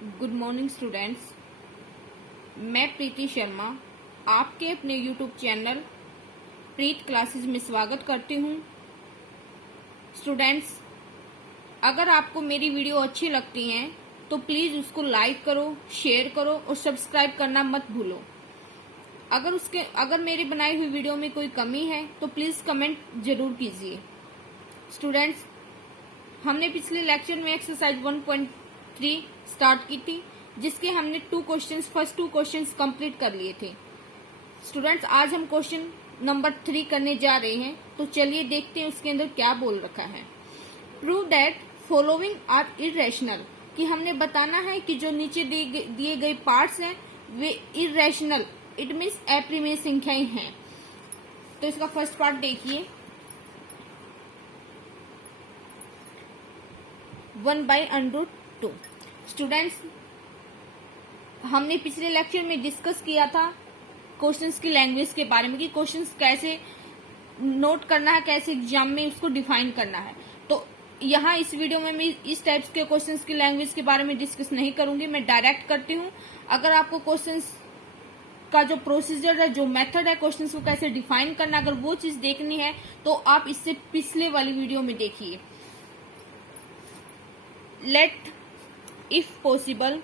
Good morning students. मैं प्रीति शर्मा आपके अपने यूट्यूब चैनल प्रीत क्लासेस में स्वागत करती हूँ। स्टूडेंट्स, अगर आपको मेरी वीडियो अच्छी लगती हैं तो प्लीज़ उसको लाइक करो, शेयर करो और सब्सक्राइब करना मत भूलो। अगर मेरी बनाई हुई वीडियो में कोई कमी है तो प्लीज़ कमेंट जरूर कीजिए। स्टूडेंट्स, हमने पिछले लेक्चर में एक्सरसाइज 1.3 स्टार्ट की थी, जिसके हमने फर्स्ट टू क्वेश्चंस कंप्लीट कर लिए थे। स्टूडेंट्स, आज हम क्वेश्चन नंबर 3 करने जा रहे हैं, तो चलिए देखते हैं उसके अंदर क्या बोल रखा है। Prove that following are irrational, कि हमने बताना है कि जो नीचे दिए गए पार्ट्स हैं वे इरेशनल, इट मीन्स अप्रिमेय संख्याएं हैं। तो इसका फर्स्ट पार्ट देखिए, 1/√2। स्टूडेंट्स, हमने पिछले लेक्चर में डिस्कस किया था क्वेश्चंस की लैंग्वेज के बारे में कि क्वेश्चंस कैसे नोट करना है, कैसे एग्जाम में उसको डिफाइन करना है। तो यहाँ इस वीडियो में मैं इस टाइप्स के क्वेश्चंस की लैंग्वेज के बारे में डिस्कस नहीं करूंगी, मैं डायरेक्ट करती हूँ। अगर आपको क्वेश्चंस का जो प्रोसीजर है, जो मेथड है क्वेश्चंस को कैसे डिफाइन करना, अगर वो चीज देखनी है तो आप इससे पिछले वाली वीडियो में देखिए। लेट इफ पॉसिबल,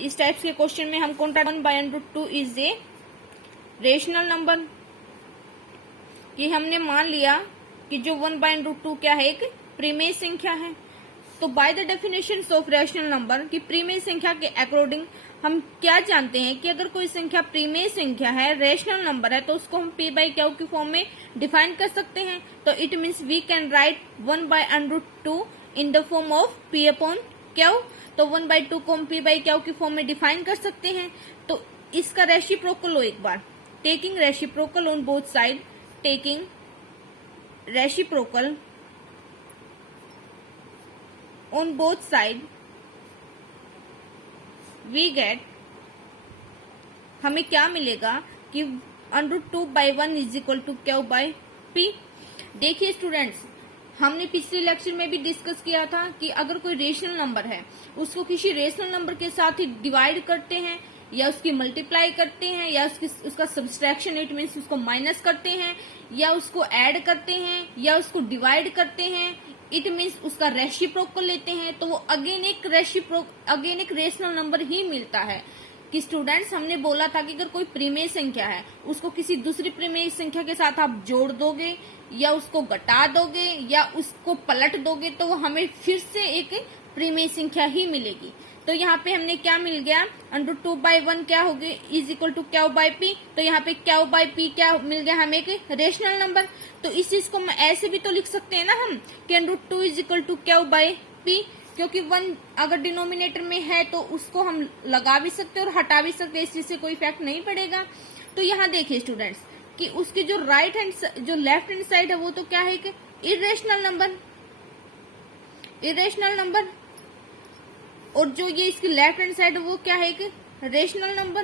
इस टाइप्स के क्वेश्चन में हम कौन 1/√2 इज ए रेशनल नंबर, कि हमने मान लिया कि जो 1/√2 क्या है, एक प्रीमेय संख्या है। तो by the definition of rational number, कि प्रीमेय संख्या के अकॉर्डिंग हम क्या जानते हैं कि अगर कोई संख्या प्रीमेय संख्या है, रेशनल नंबर है, तो उसको हम p/q की फॉर्म में डिफाइन कर सकते हैं। तो it means we can write 1/√2 in the form of p/q। तो 1/2 को हम p/q की फॉर्म में डिफाइन कर सकते हैं। तो इसका रेसिप्रोकल लो एक बार, taking reciprocal on both side, taking reciprocal on both side, we get, हमें क्या मिलेगा कि √2/1 इज इक्वल टू q/p। देखिए स्टूडेंट्स, हमने पिछले लेक्चर में भी डिस्कस किया था कि अगर कोई रेशनल नंबर है, उसको किसी रेशनल नंबर के साथ ही डिवाइड करते हैं या उसकी मल्टीप्लाई करते हैं या उसका सब्सट्रैक्शन, इट मीन्स उसको माइनस करते हैं या उसको ऐड करते हैं या उसको डिवाइड करते हैं, इट मीन्स उसका रेसिप्रोकल लेते हैं, तो वो अगेन एक रेशनल नंबर ही मिलता है। कि स्टूडेंट्स, हमने बोला था कि अगर कोई प्रीमेय संख्या है, उसको किसी दूसरी प्रीमेय संख्या के साथ आप जोड़ दोगे या उसको घटा दोगे या उसको पलट दोगे तो वो हमें फिर से एक प्रीमेय संख्या ही मिलेगी। तो यहाँ पे हमने क्या मिल गया, √2/1 क्या हो गया, इज इक्वल टू q/p। तो यहाँ पे q/p क्या मिल गया, हमें एक रेशनल नंबर। तो इस चीज को मैं ऐसे भी तो लिख सकते हैं ना हम, कि √2 इज इक्वल टू q/p, क्योंकि 1 अगर डिनोमिनेटर में है तो उसको हम लगा भी सकते हैं और हटा भी सकते हैं, इस चीज से कोई इफेक्ट नहीं पड़ेगा। तो यहाँ देखिए स्टूडेंट्स, कि उसकी जो लेफ्ट हैंड साइड है वो तो क्या है कि इरेशनल नंबर, और जो ये इसकी लेफ्ट हैंड साइड है वो क्या है कि रेशनल नंबर,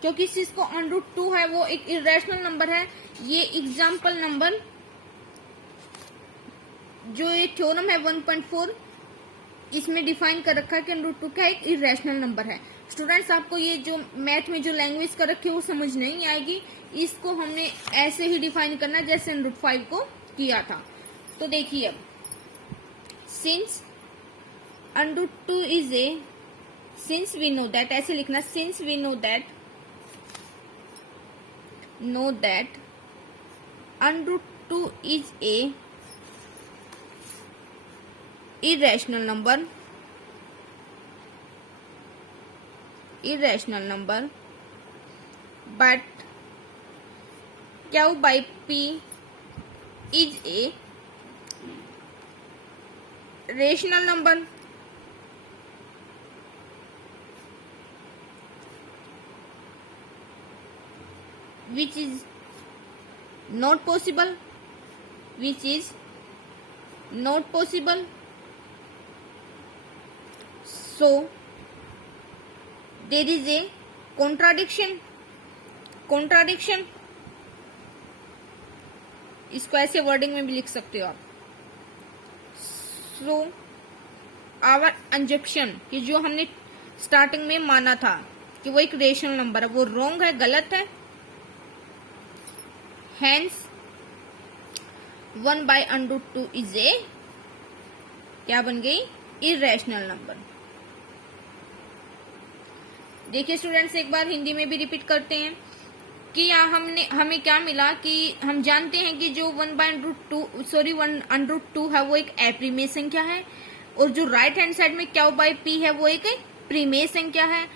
क्योंकि इस चीज को √2 है वो एक इरेशनल नंबर है। ये एग्जाम्पल नंबर, जो ये थ्योरम है 1.4, इसमें डिफाइन कर रखा है कि √2 का एक इरेशनल नंबर है। स्टूडेंट्स, आपको ये जो मैथ में जो लैंग्वेज कर रखी है वो समझ नहीं आएगी, इसको हमने ऐसे ही डिफाइन करना जैसे √5 को किया था। तो देखिए, अब since √2 is a, since we know that, ऐसे लिखना, since we know that √2 is a irrational number, but q/p is a rational number, which is not possible, so there is a contradiction, इसको ऐसे वर्डिंग में भी लिख सकते हो आप। सो आवर अंजप्शन कि जो हमने स्टार्टिंग में माना था कि वो एक रेशनल नंबर है, वो रॉन्ग है, गलत है। हेंस 1/√2 इज ए क्या बन गई, इरेशनल नंबर। देखिए स्टूडेंट्स, एक बार हिंदी में भी रिपीट करते हैं कि हमें क्या मिला कि हम जानते हैं कि जो 1/√2 है वो एक अप्रीमेय संख्या है, और जो राइट हैंड साइड में क्यू बाई पी है वो एक प्रीमेय संख्या है।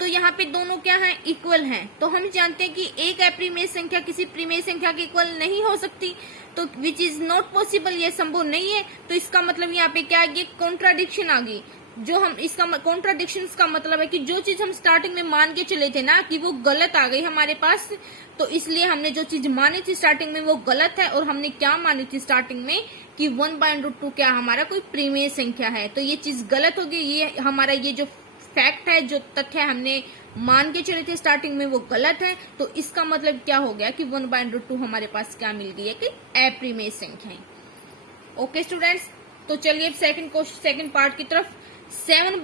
तो यहाँ पे दोनों क्या है, इक्वल हैं। तो हम जानते हैं कि एक अप्रीमेय संख्या किसी प्रीमेय संख्या के इक्वल नहीं हो सकती, तो विच इज नॉट पॉसिबल, ये संभव नहीं है। तो इसका मतलब यहाँ पे क्या आ गई, कॉन्ट्राडिक्शन आ गई। जो हम इसका कॉन्ट्राडिक्शन का मतलब है कि जो चीज हम स्टार्टिंग में मान के चले थे ना कि वो गलत आ गई हमारे पास, तो इसलिए हमने जो चीज मानी थी स्टार्टिंग में वो गलत है। और हमने क्या मानी थी स्टार्टिंग में कि 1/√2 क्या हमारा कोई प्रीमेय संख्या है, तो ये चीज गलत होगी। ये हमारा ये जो फैक्ट है, जो तथ्य हमने मान के चले थे स्टार्टिंग में वो गलत है। तो इसका मतलब क्या हो गया कि 1/√2 हमारे पास क्या मिल गई है कि अप्रीमेय संख्या है। ओके स्टूडेंट्स, तो चलिए अब सेकंड पार्ट की तरफ। 7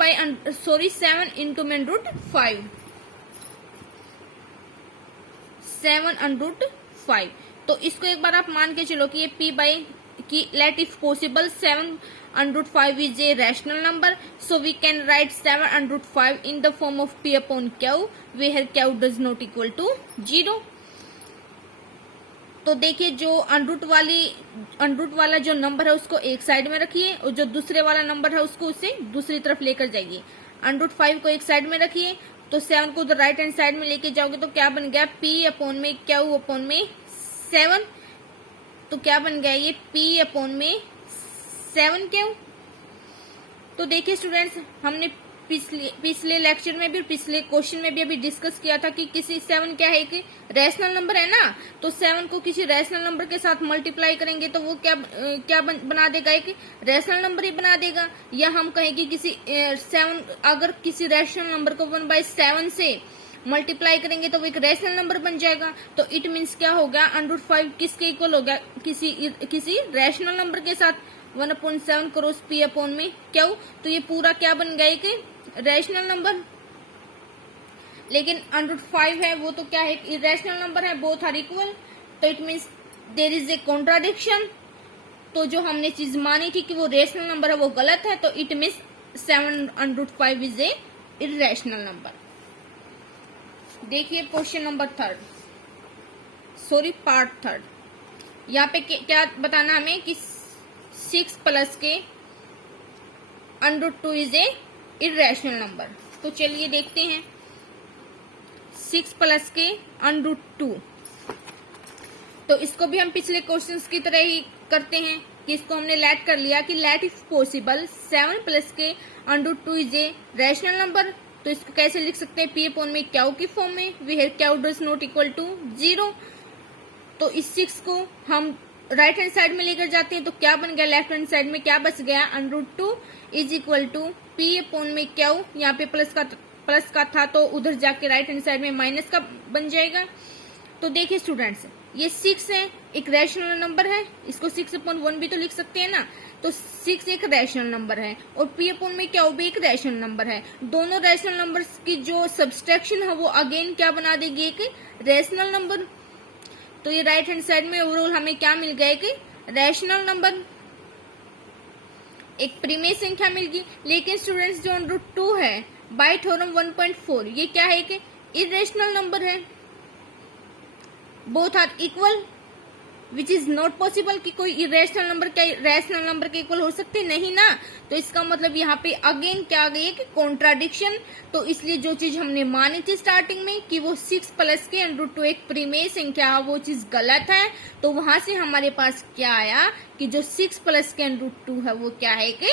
into √5 7/5। तो इसको एक बार आप मान के चलो कि ये p बाई की let if possible 7/5 is a rational number, so we can write 7/5 in the form of p upon q where q does not equal to 0। तो देखिए, जो अनरूट वाला जो नंबर है उसको एक साइड में रखिए, और जो दूसरे वाला नंबर है उसको उसे दूसरी तरफ लेकर जाइए। √5 को एक साइड में रखिए, तो 7 को उधर राइट हैंड साइड में लेके जाओगे तो क्या बन गया, p अपॉन में क्यू अपॉन में 7। तो क्या बन गया, ये p अपॉन में 7 क्यू। तो देखिए स्टूडेंट्स, हमने पिछले लेक्चर में भी, पिछले क्वेश्चन में भी अभी डिस्कस किया था कि किसी 7 क्या है कि रैशनल नंबर है ना, तो 7 को किसी रैशनल नंबर के साथ मल्टीप्लाई करेंगे तो वो क्या बना देगा, एक रैशनल नंबर ही बना देगा। या हम कहें कि किसी 7 अगर किसी रैशनल नंबर को 1/7 से मल्टीप्लाई करेंगे तो वो एक रैशनल नंबर बन जाएगा। तो इट मीन्स क्या हो गया, √5 किसके इक्वल हो गया, किसी रैशनल नंबर के साथ। 1/7 क्रॉस p अपॉन में क्यू, तो ये पूरा क्या बन गया, एक रैशनल नंबर। लेकिन √5 है वो तो क्या है, इरेशनल नंबर है, बोथ आर इक्वल। तो it means there is a contradiction. तो जो हमने चीज मानी थी कि वो रेशनल नंबर है वो गलत है। तो it means 7/5 is a irrational number. देखिए क्वेश्चन नंबर पार्ट थर्ड। यहाँ पे क्या बताना हमें कि 6 प्लस के √2 इज ए इरेशनल नंबर। तो चलिए देखते हैं 6 प्लस के √2। तो इसको भी हम पिछले क्वेश्चंस की तरह ही करते हैं कि इसको हमने लेट कर लिया कि लेट इफ पॉसिबल 7 प्लस के √2 इज ए रैशनल नंबर। तो इसको कैसे लिख सकते हैं, p अपॉन में क्यू की फॉर्म में, where q does not equal to 0। तो इस 6 को हम राइट हैंड साइड में लेकर जाते हैं तो क्या बन गया, लेफ्ट हैंड साइड में क्या बच गया, √2 is equal to p upon में क्यू। यहाँ पे प्लस का था तो उधर जाके राइट हैंड साइड में माइनस का बन जाएगा। तो देखिए स्टूडेंट्स, ये 6 है, एक रैशनल नंबर है, इसको 6/1 भी तो लिख सकते हैं ना। तो 6 एक रैशनल नंबर है और p अपॉन में क्या भी एक रैशनल नंबर है। दोनों रैशनल नंबर्स की जो सब्सट्रैक्शन है वो अगेन क्या बना देगी, एक रैशनल नंबर। तो ये राइट हैंड साइड में ओवरऑल हमें क्या मिल गया, कि रैशनल नंबर, एक प्रीमेय संख्या मिल गई। लेकिन स्टूडेंट्स जो √2 है बाय थ्योरम 1.4 ये क्या है, कि इरेशनल नंबर है, both are equal, which is not possible कि कोई इरेशनल नंबर क्या रैशनल नंबर के इक्वल हो सकते नहीं ना। तो इसका मतलब यहाँ पे अगेन क्या आ गई है कि कॉन्ट्राडिक्शन। तो इसलिए जो चीज हमने मानी थी स्टार्टिंग में कि वो 6 प्लस के √2 एक प्रीमेय संख्या है, वो चीज गलत है। तो वहां से हमारे पास क्या आया कि जो 6 प्लस के √2 है वो क्या है, कि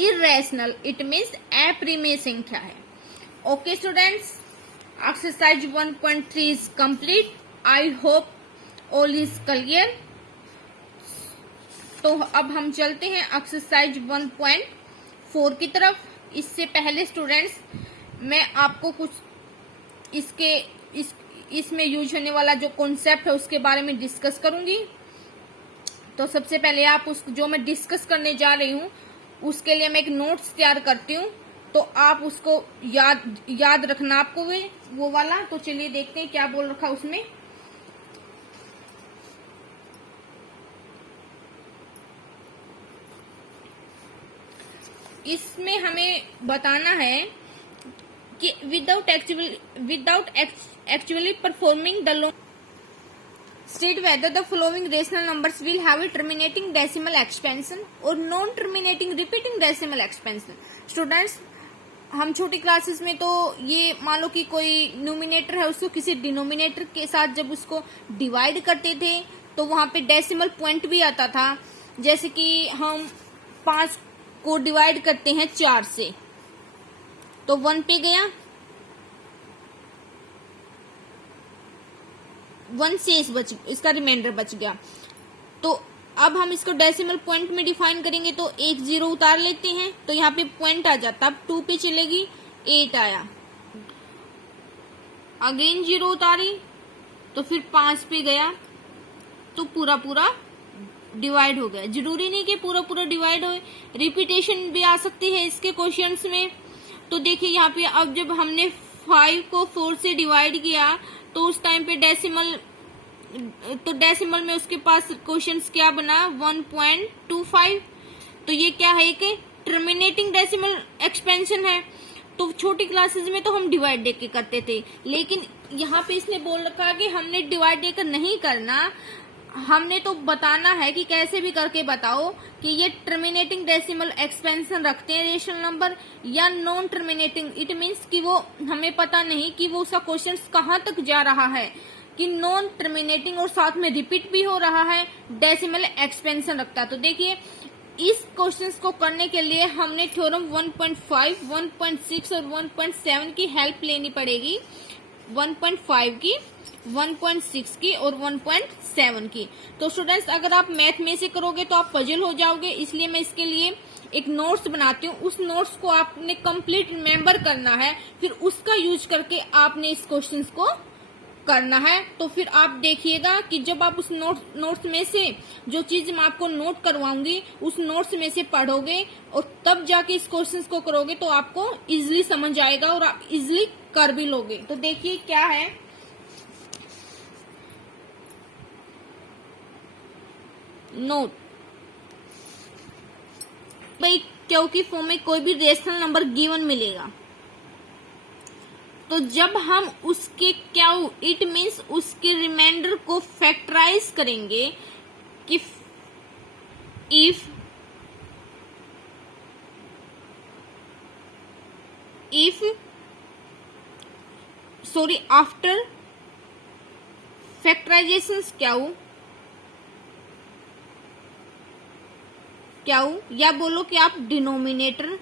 इरेशनल, इट मीन्स अप्रीमेय संख्या है। Okay students, exercise 1.3 is complete. I hope all is clear. तो अब हम चलते हैं एक्सरसाइज 1.4 की तरफ। इससे पहले स्टूडेंट्स मैं आपको कुछ इसमें यूज होने वाला जो कॉन्सेप्ट है उसके बारे में डिस्कस करूंगी। तो सबसे पहले आप जो मैं डिस्कस करने जा रही हूँ उसके लिए मैं एक नोट्स तैयार करती हूँ, तो आप उसको याद रखना आपको वो वाला। तो चलिए देखते हैं क्या बोल रखा उसमें। इसमें हमें बताना है कि without actually performing the long state whether the following rational numbers will have a terminating decimal expansion or non-terminating repeating decimal expansion। Students, हम छोटी क्लासेस में तो ये मान लो कि कोई न्यूमिनेटर है उसको किसी डिनोमिनेटर के साथ जब उसको डिवाइड करते थे तो वहां पे डेसिमल पॉइंट भी आता था। जैसे कि हम 5 को डिवाइड करते हैं 4 से तो 1 पे गया, 1 शेष बच, इसका रिमाइंडर बच गया। तो अब हम इसको डेसिमल पॉइंट में डिफाइन करेंगे तो 1 0 उतार लेते हैं तो यहाँ पे पॉइंट आ जाता। अब 2 पे चलेगी, 8 आया, अगेन 0 उतारी तो फिर 5 पे गया तो पूरा पूरा डिवाइड हो गया। जरूरी नहीं कि पूरा पूरा डिवाइड हो, रिपीटेशन भी आ सकती है इसके क्वेश्चंस में। तो देखिए यहाँ पे अब जब हमने 5 को 4 से डिवाइड किया तो उस टाइम पे डेसिमल में उसके पास क्वेश्चंस क्या बना, 1.25। तो ये क्या है कि टर्मिनेटिंग डेसिमल एक्सपेंशन है। तो छोटी क्लासेस में तो हम डिवाइड देके करते थे, लेकिन यहाँ पे इसने बोल रखा कि हमने डिवाइड देकर नहीं करना, हमने तो बताना है कि कैसे भी करके बताओ कि ये टर्मिनेटिंग डेसिमल एक्सपेंशन रखते हैं रेशनल नंबर या नॉन टर्मिनेटिंग। इट मीन्स कि वो हमें पता नहीं कि वो उसका क्वेश्चन कहाँ तक जा रहा है, कि नॉन टर्मिनेटिंग और साथ में रिपीट भी हो रहा है, डेसिमल एक्सपेंशन रखता है। तो देखिए इस क्वेश्चन को करने के लिए हमने थ्योरम 1.5, 1.6 और 1.7 की हेल्प लेनी पड़ेगी, 1.5 की, 1.6 की और 1.7 की। तो स्टूडेंट्स अगर आप मैथ में से करोगे तो आप पजल हो जाओगे, इसलिए मैं इसके लिए एक नोट्स बनाती हूँ। उस नोट्स को आपने कंप्लीट रिमेम्बर करना है, फिर उसका यूज करके आपने इस क्वेश्चन को करना है। तो फिर आप देखिएगा कि जब आप उस नोट्स में से जो चीज मैं आपको नोट करवाऊंगी उस नोट्स में से पढ़ोगे और तब जाके इस क्वेश्चन को करोगे तो आपको इजिली समझ आएगा और आप इजिली कर भी लोगे। तो देखिए क्या है, नोट भाई, क्योंकि फॉर्म में कोई भी रेशनल नंबर गिवन मिलेगा तो जब हम उसके क्यू, इट मीन्स उसके रिमाइंडर को फैक्टराइज करेंगे कि आफ्टर फैक्टराइजेशन क्यू या बोलो कि आप डिनोमिनेटर,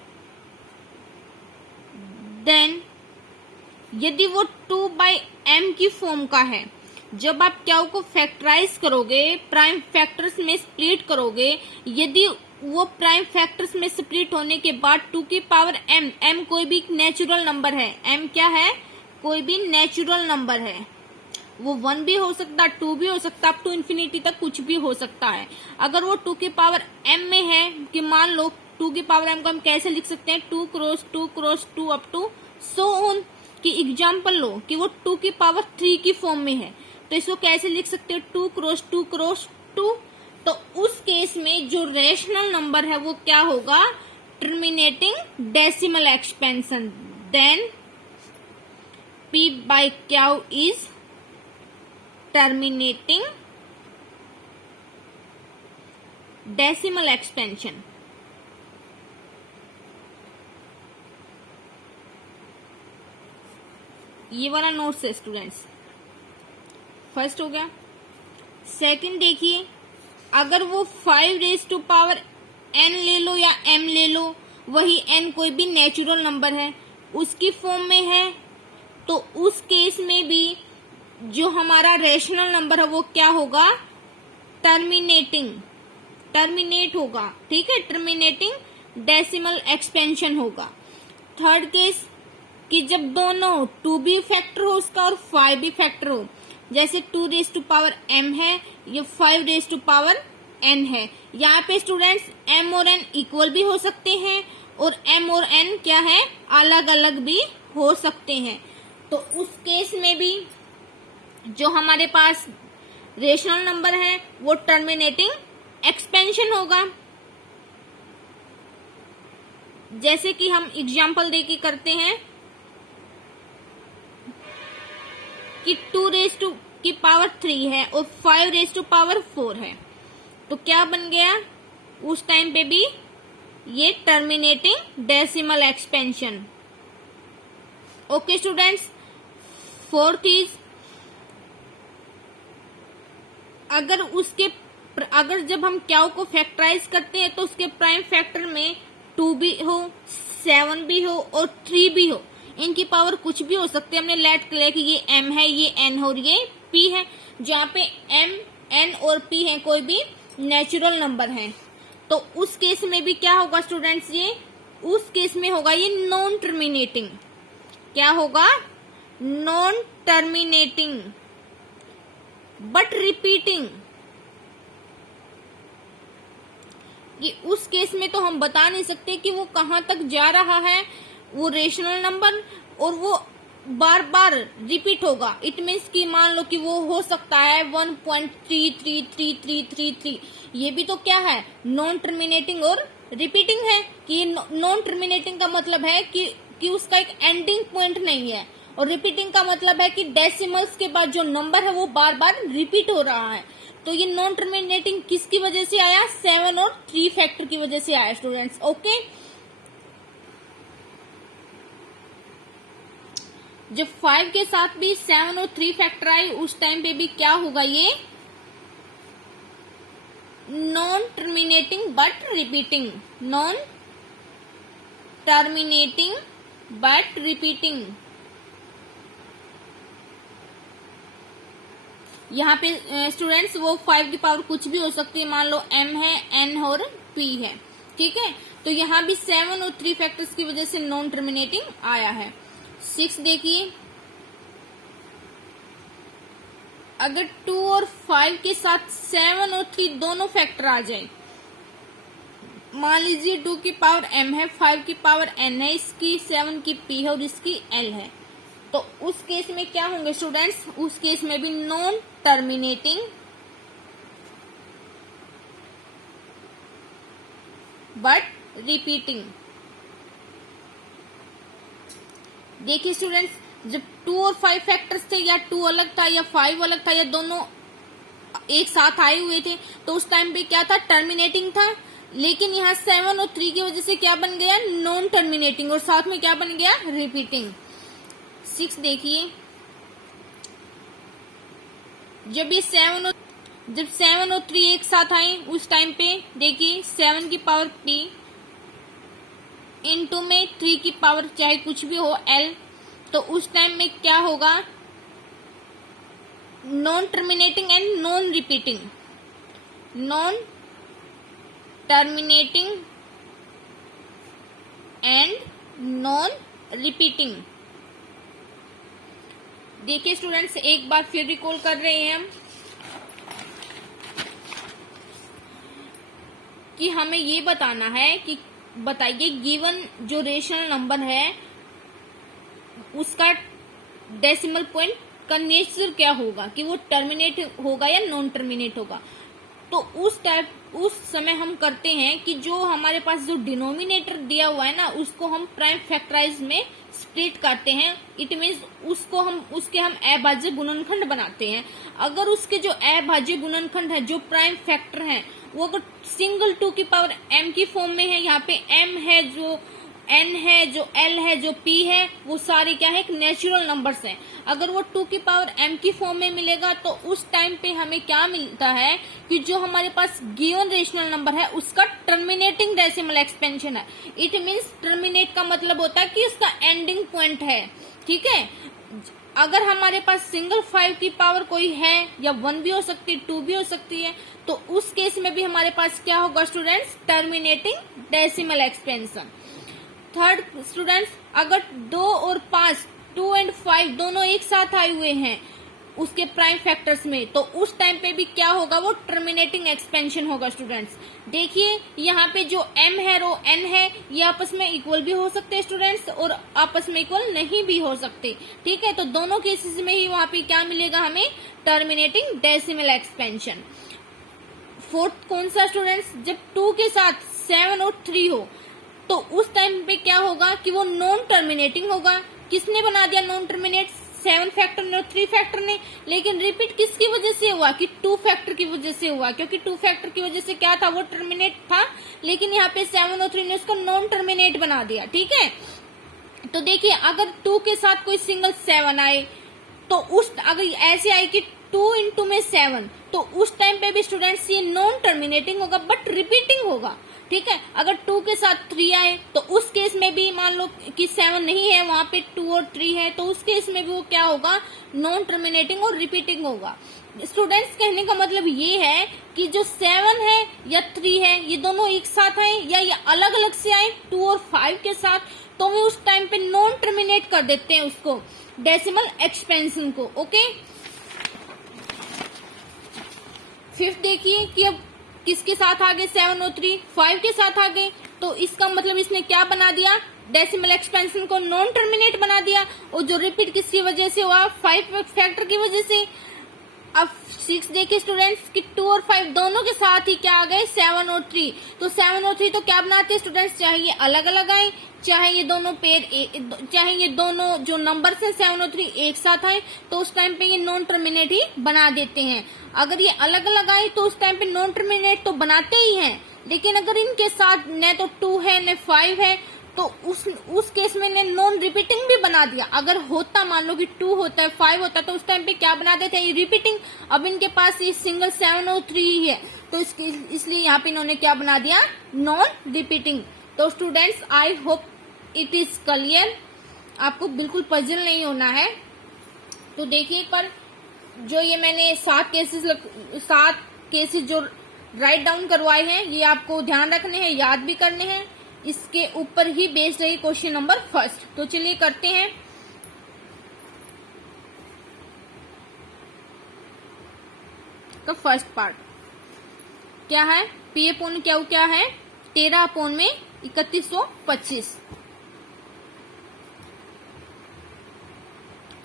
देन यदि वो 2/m की फॉर्म का है, जब आप क्यू को फैक्टराइज करोगे, प्राइम फैक्टर्स में स्प्लिट करोगे, यदि वो प्राइम फैक्टर्स में स्प्लिट होने के बाद 2 की पावर m, m कोई भी नेचुरल नंबर है, m क्या है, कोई भी नेचुरल नंबर है, वो 1 भी हो सकता, 2 भी हो सकता, अप टू इन्फिनिटी तक कुछ भी हो सकता है। अगर वो 2 की पावर m में है, कि मान लो 2 की पावर m को हम कैसे लिख सकते हैं, 2 cross 2 cross 2 up to so on, कि एग्जाम्पल लो कि वो 2 की पावर 3 की फॉर्म में है तो इसको कैसे लिख सकते हो, 2 क्रॉस 2 क्रॉस 2। तो उस केस में जो रेशनल नंबर है वो क्या होगा, terminating decimal expansion, then p by q is terminating decimal expansion. ये वाला नोट्स है स्टूडेंट्स, फर्स्ट हो गया। सेकंड देखिए, अगर वो 5 रेज टू पावर n ले लो या m ले लो, वही n कोई भी नेचुरल नंबर है उसकी फॉर्म में है, तो उस केस में भी जो हमारा रेशनल नंबर है वो क्या होगा, टर्मिनेट होगा, ठीक है, टर्मिनेटिंग डेसिमल एक्सपेंशन होगा। थर्ड केस कि जब दोनों 2 भी फैक्टर हो उसका और 5 भी फैक्टर हो, जैसे 2 रेज टू पावर m है, ये 5 रेज टू पावर n है। यहाँ पे स्टूडेंट्स m और n इक्वल भी हो सकते हैं और m और n क्या है, अलग अलग भी हो सकते हैं। तो उस केस में भी जो हमारे पास रेशनल नंबर है वो टर्मिनेटिंग एक्सपेंशन होगा। जैसे कि हम एग्जाम्पल देके करते हैं कि 2 रेज टू की पावर 3 है और 5 रेज टू पावर 4 है, तो क्या बन गया उस टाइम पे भी ये terminating decimal expansion. Okay students, fourth is अगर जब हम क्याउ को फैक्टराइज करते हैं तो उसके प्राइम फैक्टर में 2 भी हो, 7 भी हो और 3 भी हो, इनकी पावर कुछ भी हो सकती है। हमने लेट किया कि ये m है, ये n है और ये p है। जहाँ पे m, n और p है कोई भी नेचुरल नंबर है, तो उस केस में भी क्या होगा स्टूडेंट्स, ये उस केस में होगा ये नॉन टर्मिनेटिंग। क्या होगा, नॉन टर्मिनेटिंग बट रिपीटिंग। कि उस केस में तो हम बता नहीं सकते कि वो कहाँ तक जा रहा है, वो रेशनल नंबर, और वो बार बार रिपीट होगा। इट मीन्स कि मान लो कि वो हो सकता है 1.333333, ये भी तो क्या है, नॉन टर्मिनेटिंग और रिपीटिंग है। कि नॉन टर्मिनेटिंग का मतलब है कि उसका एक एंडिंग पॉइंट नहीं है, और रिपीटिंग का मतलब है कि डेसिमल्स के बाद जो नंबर है वो बार बार रिपीट हो रहा है। तो ये नॉन टर्मिनेटिंग किसकी वजह से आया, 7 और 3 फैक्टर की वजह से आया स्टूडेंट्स। ओके, जब 5 के साथ भी 7 और 3 फैक्टर आए उस टाइम पे भी क्या होगा, ये non terminating but repeating, non terminating but repeating. यहाँ पे स्टूडेंट्स वो 5 की पावर कुछ भी हो सकती है, मान लो m है, n और p है, ठीक है। तो यहाँ भी 7 और 3 फैक्टर्स की वजह से नॉन टर्मिनेटिंग आया है। 6 देखिए, अगर 2 और 5 के साथ 7 और 3 दोनों फैक्टर आ जाए, मान लीजिए 2 की पावर m है, 5 की पावर n है, इसकी 7 की p है और इसकी l है, तो उस केस में क्या होंगे स्टूडेंट्स, उस केस में भी नॉन टर्मिनेटिंग बट रिपीटिंग। देखिए स्टूडेंट्स, जब 2 और 5 फैक्टर्स थे, या 2 अलग था या 5 अलग था, या दोनों एक साथ आए हुए थे, तो उस टाइम पे क्या था, टर्मिनेटिंग था। लेकिन यहाँ 7 और 3 की वजह से क्या बन गया, नॉन टर्मिनेटिंग, और साथ में क्या बन गया, रिपीटिंग। 6 देखिए, जब 7 और 3 एक साथ आए उस टाइम पे देखिए 7 की पावर p इनटू में 3 की पावर चाहे कुछ भी हो l, तो उस टाइम में क्या होगा, non terminating and non repeating, non terminating and non repeating. देखिए स्टूडेंट्स, एक बार फिर रिकॉल कर रहे हैं हम कि हमें ये बताना है कि बताइए गिवन जो रेशनल नंबर है उसका डेसिमल पॉइंट का नेचर क्या होगा, कि वो टर्मिनेट होगा या नॉन टर्मिनेट होगा। तो उस समय हम करते हैं कि जो हमारे पास जो डिनोमिनेटर दिया हुआ है ना, उसको हम प्राइम फैक्टराइज में स्प्लिट करते हैं। इट मीन्स उसके हम अभाज्य गुणनखंड बनाते हैं। अगर उसके जो अभाज्य गुणनखंड है, जो प्राइम फैक्टर है, वो अगर सिंगल 2 की पावर m की फॉर्म में है, यहाँ पे m है, जो n है, जो l है, जो p है, वो सारे क्या है, एक नेचुरल नंबर्स हैं। अगर वो 2 की पावर m की फॉर्म में मिलेगा तो उस टाइम पे हमें क्या मिलता है कि जो हमारे पास गिवन रेशनल नंबर है उसका टर्मिनेटिंग डेसिमल एक्सपेंशन है। इट मीन्स टर्मिनेट का मतलब होता है कि उसका एंडिंग पॉइंट है, ठीक है। अगर हमारे पास सिंगल 5 की पावर कोई है, या 1 भी हो सकती है, 2 भी हो सकती है, तो उस केस में भी हमारे पास क्या होगा students, terminating decimal expansion. Third students, अगर 2 और 5, 2 एंड 5 दोनों एक साथ आए हुए हैं, उसके प्राइम फैक्टर्स में, तो उस टाइम पे भी क्या होगा, वो टर्मिनेटिंग एक्सपेंशन होगा स्टूडेंट्स। देखिए यहाँ पे जो m है रो n है, ये आपस में इक्वल भी हो सकते हैं स्टूडेंट्स और आपस में इक्वल नहीं भी हो सकते। ठीक है, तो दोनों केसेस में ही वहां पे क्या मिलेगा हमें, टर्मिनेटिंग डेसिमल एक्सपेंशन। फोर्थ कौन सा स्टूडेंट्स, जब 2 के साथ 7 और 3 हो तो उस टाइम पे क्या होगा कि वो नॉन टर्मिनेटिंग होगा। किसने बना दिया नॉन टर्मिनेट, 7 फैक्टर ने और 3 फैक्टर ने। लेकिन रिपीट किसकी वजह से हुआ, कि 2 फैक्टर की वजह से हुआ, क्योंकि 2 फैक्टर की वजह से क्या था, वो टर्मिनेट था, लेकिन यहाँ पे 7 और 3 ने उसको नॉन टर्मिनेट बना दिया। ठीक है, तो देखिए अगर 2 के साथ कोई सिंगल 7 आए तो उस, अगर ऐसे आए कि 2 इंटू में 7, तो उस टाइम पे भी स्टूडेंट्स ये नॉन टर्मिनेटिंग होगा बट रिपीटिंग होगा। ठीक है, अगर 2 के साथ 3 आए तो उस केस में भी मान लो कि 7 नहीं है, वहां पे 2 और 3 है, तो उस केस में भी वो क्या होगा, नॉन टर्मिनेटिंग और रिपीटिंग होगा। स्टूडेंट्स कहने का मतलब ये है कि जो 7 है या 3 है, ये दोनों एक साथ आए या ये अलग अलग से आए 2 और 5 के साथ, तो हम उस टाइम पे नॉन टर्मिनेट कर देते हैं उसको, डेसिमल एक्सपेंशन को। ओके, फिफ्थ देखिए कि अब किसके साथ आ गए, 7 और 3 5 के साथ आ गए, तो इसका मतलब इसने क्या बना दिया, डेसिमल एक्सपेंशन को नॉन टर्मिनेट बना दिया। और जो रिपीट किसकी वजह से हुआ, 5 फैक्टर की वजह से। अब 6 देखिए स्टूडेंट्स कि 2 और 5 दोनों के साथ ही क्या आ गए, 7 और 3, तो 7 और 3 तो क्या बनाते हैं स्टूडेंट्स, चाहे ये अलग अलग आए, चाहे ये दोनों पेयर, चाहे ये दोनों जो नंबर्स हैं 7 और 3 एक साथ आए, तो उस टाइम पे ये नॉन टर्मिनेट ही बना देते हैं। अगर ये अलग अलग आए तो उस टाइम पे नॉन टर्मिनेट तो बनाते ही हैं, लेकिन अगर इनके साथ न तो 2 है न 5 है, तो उस केस में ने नॉन रिपीटिंग भी बना दिया। अगर होता, मान लो कि 2 होता है 5 होता है, तो उस टाइम पे क्या बना देते हैं, रिपीटिंग। अब इनके पास ये सिंगल 7 और 3 ही है, तो इसलिए यहाँ पे इन्होंने क्या बना दिया, नॉन रिपीटिंग। तो students I hope it is clear, आपको बिल्कुल पजल नहीं होना है। तो देखिए एक बार, जो ये मैंने 7 केसेस जो राइट डाउन करवाए हैं, ये आपको ध्यान रखने हैं, याद भी करने हैं, इसके ऊपर ही बेस्ड रही क्वेश्चन नंबर फर्स्ट। तो चलिए करते हैं। तो फर्स्ट पार्ट क्या है, पी अपॉन क्यू क्या है, 13 अपॉन में 3125।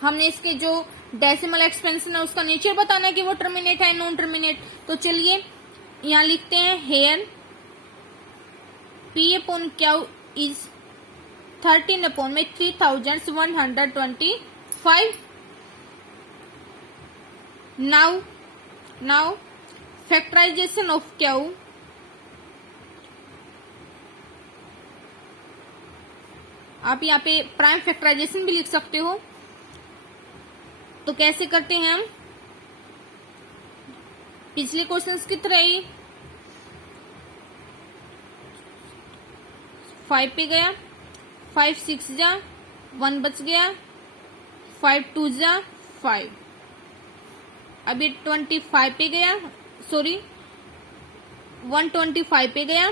हमने इसके जो डेसिमल एक्सपेंशन है उसका नेचर बताना है कि वो टर्मिनेट है नॉन टर्मिनेट। तो चलिए यहां लिखते हैं, here p upon q is 13 upon में 3125। नाउ फैक्टराइजेशन ऑफ क्यू, आप यहाँ पे प्राइम फैक्टराइजेशन भी लिख सकते हो। तो कैसे करते हैं हम, पिछले क्वेश्चंस की तरह ही 5 पे गया, 5 6 जा 1 बच गया, 5 2 जा 5। अभी 25 पे गया, सॉरी 125 पे गया,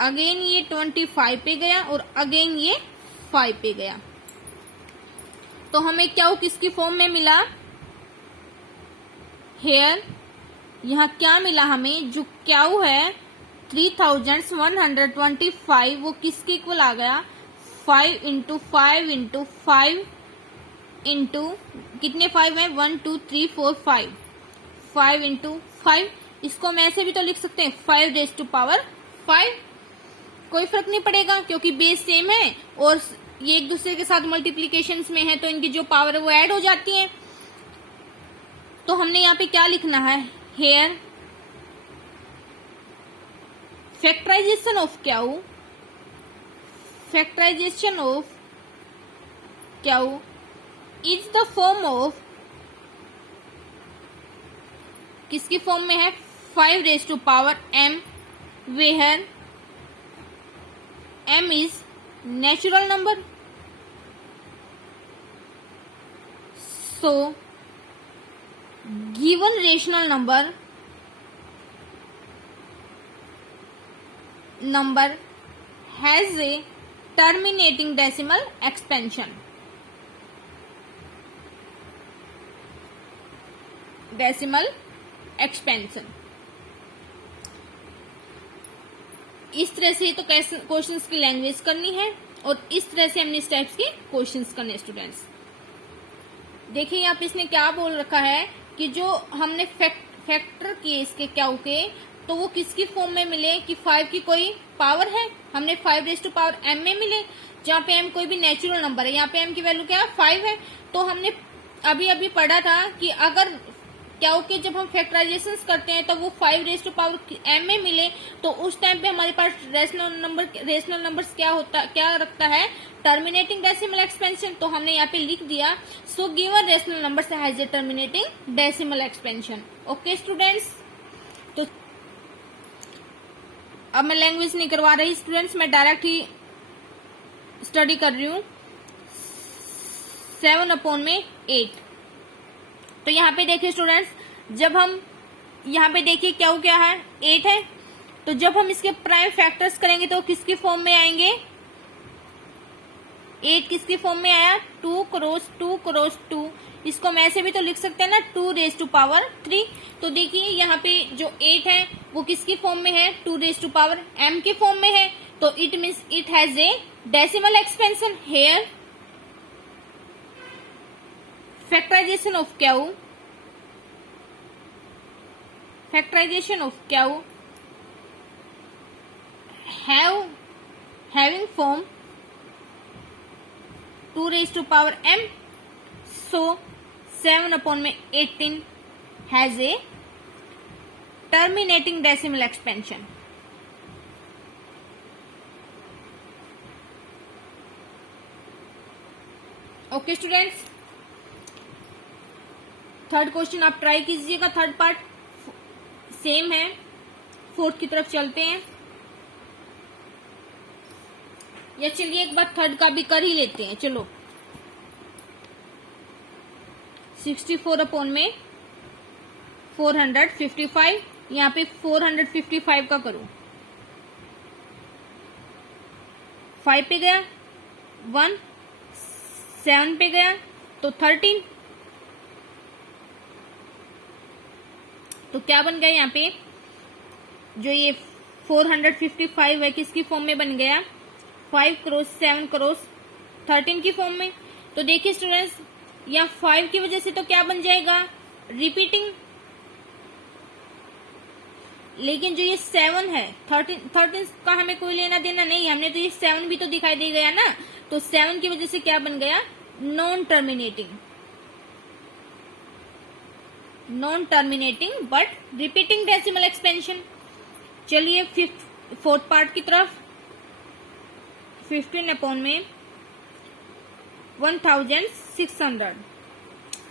अगेन ये 25 पे गया और अगेन ये 5 पे गया। तो हमें क्या किसकी फॉर्म में मिला, हेयर यहाँ क्या मिला हमें, जो क्यू है 3125 वो किसके इक्वल आ गया, 5 इंटू 5 इंटू 5 इंटू कितने 5 है, 1 2 3 4 5, 5 इंटू 5। इसको हम ऐसे भी तो लिख सकते हैं 5 रेज़ टू पावर 5, कोई फर्क नहीं पड़ेगा क्योंकि बेस सेम है और ये एक दूसरे के साथ मल्टीप्लीकेशन में है, तो इनकी जो पावर है वो ऐड हो जाती है। तो हमने यहाँ पे क्या लिखना है, here factorization of q, factorization of q is the form of, किसकी फॉर्म में है, 5 raise to power m, where m is natural number. So given rational number has a terminating decimal expansion। Decimal expansion. इस तरह से तो questions की language करनी है और इस तरह से हमने इस टाइप्स के क्वेश्चंस करने स्टूडेंट्स। देखिए यहाँ पे इसने क्या बोल रखा है कि जो हमने फैक्टर किए इसके क्यू के, तो वो किसकी फॉर्म में मिले कि 5 की कोई पावर है, हमने 5m में मिले, जहाँ पे m कोई भी नेचुरल नंबर है। यहाँ पे m की वैल्यू क्या है 5 है। तो हमने अभी अभी पढ़ा था कि अगर क्यू के जब हम फैक्टराइजेशन करते हैं तो वो 5m में मिले, तो उस टाइम पे हमारे पास रेशनल नंबर्स क्या रखता है, टर्मिनेटिंग डेसिमल एक्सपेंशन। तो हमने यहाँ पे लिख दिया सो given rational numbers has a terminating decimal expansion. Okay students, तो अब मैं लैंग्वेज नहीं करवा रही स्टूडेंट्स, मैं डायरेक्ट ही स्टडी कर रही हूँ 7/8। तो यहाँ पे देखिए स्टूडेंट्स, जब हम यहाँ पे देखिए क्या है 8 है, तो जब हम इसके प्राइम फैक्टर्स करेंगे तो किसकी फॉर्म में आएंगे, 8 किसकी फॉर्म में आया 2 क्रॉस 2 क्रॉस 2। इसको हम ऐसे भी तो लिख सकते हैं ना 2⁻3। तो देखिए यहाँ पे जो 8 है वो किसकी फॉर्म में है 2⁻m की फॉर्म में है। तो it means it has a decimal expansion here. Factorization of Q having form 2⁻m, so 7/18 has a terminating decimal expansion. Okay students, third question आप ट्राई कीजिएगा, थर्ड पार्ट सेम है। Fourth की तरफ चलते हैं, या चलिए एक बार थर्ड का भी कर ही लेते हैं। चलो 64/455, यहाँ पे 455 का करूं, 5 पे गया 1, 7 पे गया तो 13। तो क्या बन गया यहाँ पे, जो ये 455 है किसकी फॉर्म में बन गया 5 क्रॉस 7 क्रॉस 13 की फॉर्म में। तो देखिए स्टूडेंट्स, यहाँ 5 की वजह से तो क्या बन जाएगा रिपीटिंग, लेकिन जो ये 7 है 13 का हमें कोई लेना देना नहीं, हमने तो ये 7 भी तो दिखाई दे गया ना। तो 7 की वजह से क्या बन गया non terminating but repeating decimal expansion. चलिए फोर्थ पार्ट की तरफ, 15/1600,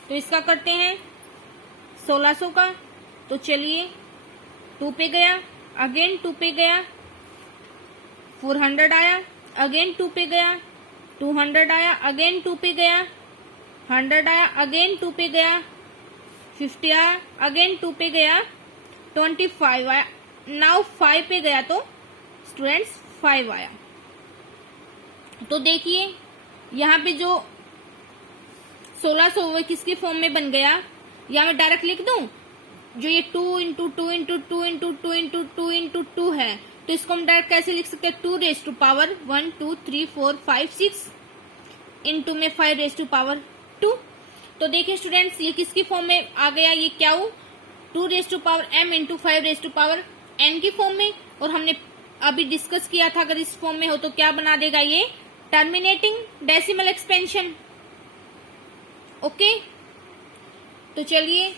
तो इसका करते हैं 1600 का। तो चलिए 2 पे गया, अगेन 2 पे गया, 400 आया, अगेन 2 पे गया, 200 आया, अगेन 2 पे गया, 100 आया, अगेन 2 पे गया, 50 आया, अगेन 2 पे गया, 25 आया, नाउ 5 पे गया तो स्टूडेंट्स 5 आया। तो देखिए यहाँ पे जो 1600 हुए किसकी फॉर्म में बन गया, या मैं डायरेक्ट लिख दूं, जो ये 2 into 2 into 2 into 2 into 2 into 2 है, तो इसको हम डायरेक्ट कैसे लिख सकते हैं 2⁻1 2 3 4 5 6 इंटू में 5⁻2। तो देखिए स्टूडेंट्स, ये किसकी फॉर्म में आ गया, ये क्या हो 2⁻m इंटू 5⁻n की फॉर्म में। और हमने अभी डिस्कस किया था अगर इस फॉर्म में हो तो क्या बना देगा ये टर्मिनेटिंग डेसिमल एक्सपेंशन। ओके, तो चलिए